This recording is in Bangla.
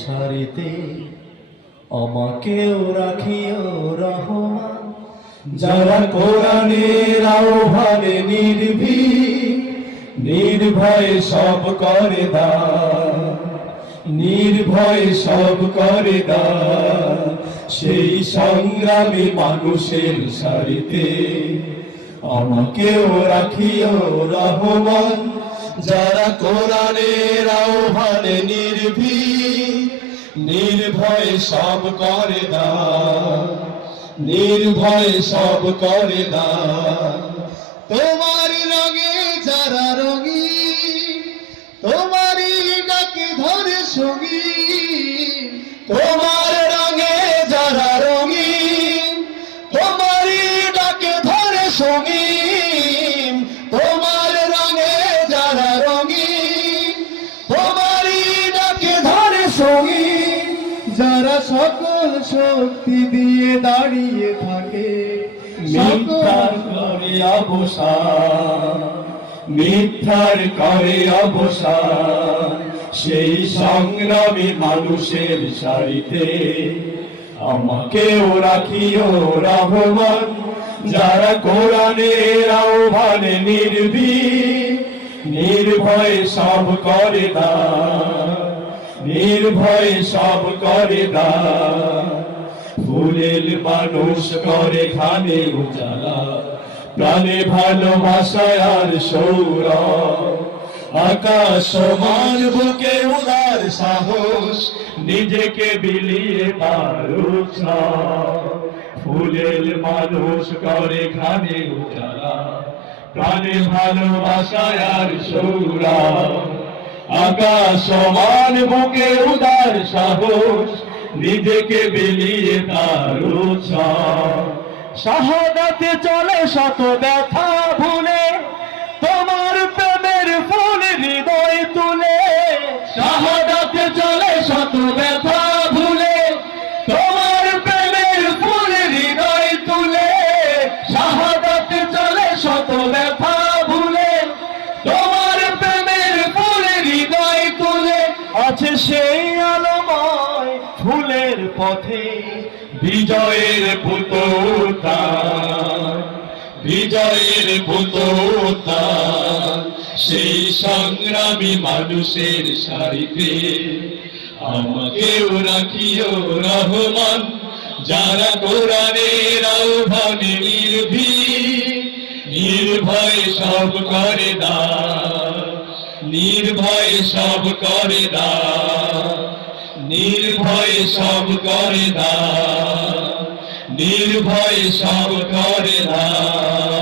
সারিতে আমাকেও রাখিও রহমান। যারা কোরআনের আহ্বানে নির্ভয়ে সব করে দান, নির্ভয়ে সব করে দান, সেই সংগ্রামী মানুষের সারিতে আমাকেও রাখিও রহমান। যারা কোরআনের আহ্বানে নির্ভয়ে সব করে দান, নির্ভয়ে সব করে দান। তোমার রঙে যারা রঙী, তোমারই ডাকে ধরে সঙ্গী। তোমার রঙে যারা রঙী, তোমারই ডাকে ধরে সঙ্গী। তোমার রঙে যারা রঙী, তোমারই ডাকে ধরে সঙ্গী। যারা সকল শক্তি দিয়ে দাঁড়িয়ে থাকে মিথ্যার করে অবসান, মিথ্যার করে অবসান, সেই সংগ্রামী মানুষের সারিতে আমাকেও রাখিও রহমান। যারা কোরআনের আহ্বানে নির্ভয়ে সব করে দান, নির্ভয়ে সব করে দান। ফুলের মানুষ করে খানে উজালা, প্রাণে ভালোবাসায় আর সৌরভ। আকাশ সমান বুকে উদার সাহস, নিজেকে বিলিয়ে তার উৎসাহ। ফুলের মানুষ করে খানে উজালা, প্রাণে ভালোবাসায় আর সৌরভ। আকাশ সমান বুকে উদার সাহস, নিজেকে বিলিয়ে তার উৎসাহ। শাহাদাতে চলে শত ব্যথা ভুলে, তোমার প্রেমের ফুল হৃদয় তুলে। শাহাদাতে চলে শত ব্যথা ভুলে, তোমার প্রেমের ফুল হৃদয় তুলে। শাহাদাতে চলে শত ব্যথা ভুলে, তোমার প্রেমের ফুল হৃদয় তুলে। আছে সেই আলোময় ফুলের পথে বিজয়ের পুতোতান, বিজয়ের পুতোতান, সেই সংগ্রামী মানুষের সারিতে আমাকেও রাখিও রহমান। যারা কোরআনের আহ্বানে নির্ভয়ে সব করে দান, নির্ভয়ে সব করে দান, নির্ভয়ে সব করে দান, নির্ভয়ে সব করে দান।